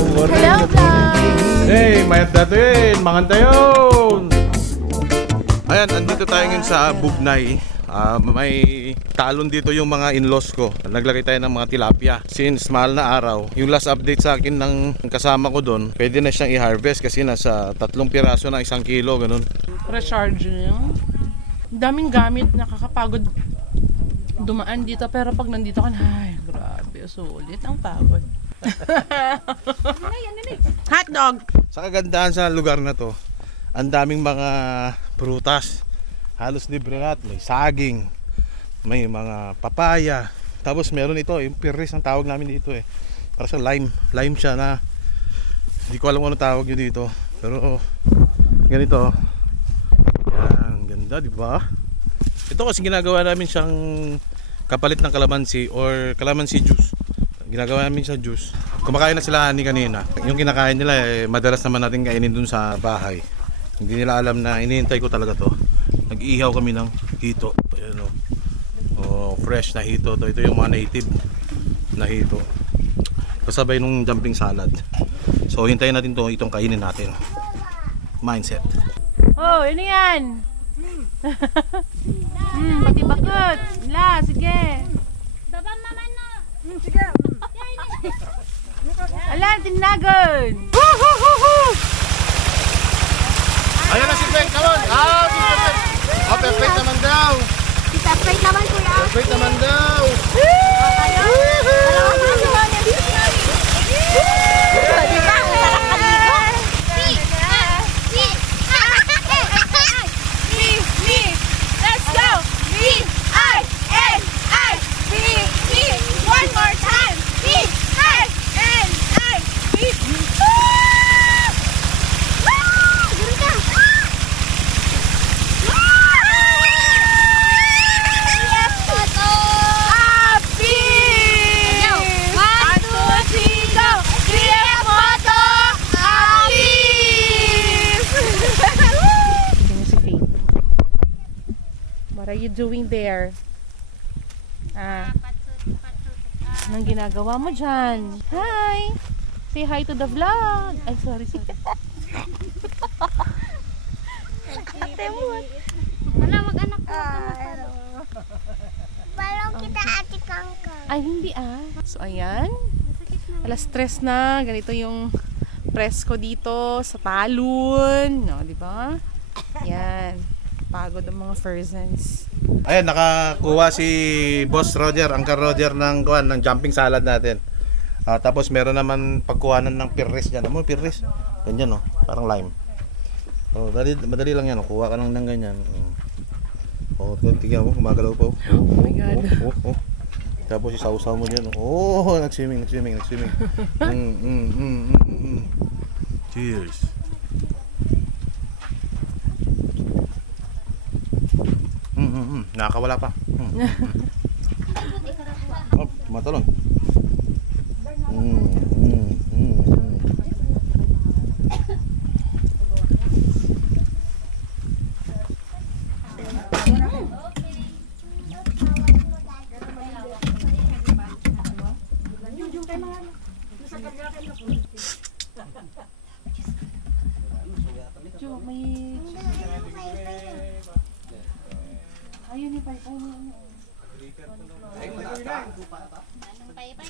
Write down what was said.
Hello, vlog! Hey, mayat datin! Mangan tayo! Ayan, andito tayo ngayon sa Bugnay. May talon dito yung mga in-laws ko. Naglagay tayo ng mga tilapia. Since mahal na araw, yung last update sa akin ng kasama ko doon, pwede na siyang i-harvest kasi nasa 3 piraso na 1 kilo, ganun. Recharge niyo. Daming gamit, nakakapagod dumaan dito. Pero pag nandito ka na, ay, grabe, sulit ang pagod. Hotdog! Sa kagandahan sa lugar na to, ang daming mga prutas. Halos libre lahat. May saging, may mga papaya. Tapos meron ito, yung piris ang tawag namin dito eh. Para sa lime. Lime siya na hindi ko alam kung ano tawag nyo dito. Pero ganito. Yan, ganda, di ba? Ito kasi ginagawa namin siyang kapalit ng kalamansi or kalamansi juice. Ginagawa namin sa juice. Kumakain na sila ni kanina. Yung kinakain nila eh, madalas naman natin kainin dun sa bahay. Hindi nila alam na inihintay ko talaga to. Nag-iihaw kami ng hito. Ayan o. Oh, fresh na hito to. Ito yung mga native na hito. Kasabay nung jumping salad. So hintayin natin to, itong kainin natin. Mindset. Oh, ano yan? Pati bakit? La, sige. Baba mama na. Sige. Ala, tinagon. Ayan na si Frank, come on! Ah, si Frank! Oh, perfect naman daw! Perfect naman kuya. Perfect naman daw! Kayo? Dalawang maso na niya. Let's go! V-I-N-I-V-E. One more time! V-I-N-I-V-E. What are you doing there? Anong ginagawa mo dyan? Hi! Say hi to the vlog! Ay, sorry. Ate mo. Wala, mag-anak ko. Balong kita ate kangkang. Ay, hindi So, ayan. Alas 3 na. Ganito yung presko dito sa talon. No, di ba? Yan. Pagod ang mga Ferzans. Ayan, nakakuha si Boss Roger, Uncle Roger ng jumping salad natin. Tapos meron naman pagkuhanan ng pirris dyan. Ano mo pirris? Ganyan no, parang lime. Madali lang yan, kuha ka lang ng ganyan. Tignan mo, gumagalaw pa. Oh my God. Tapos isawsaw mo dyan. Nag-swimming. Cheers. Nakakawala pa. Oh, matalon. Ayun ni Pai. Anong paypay?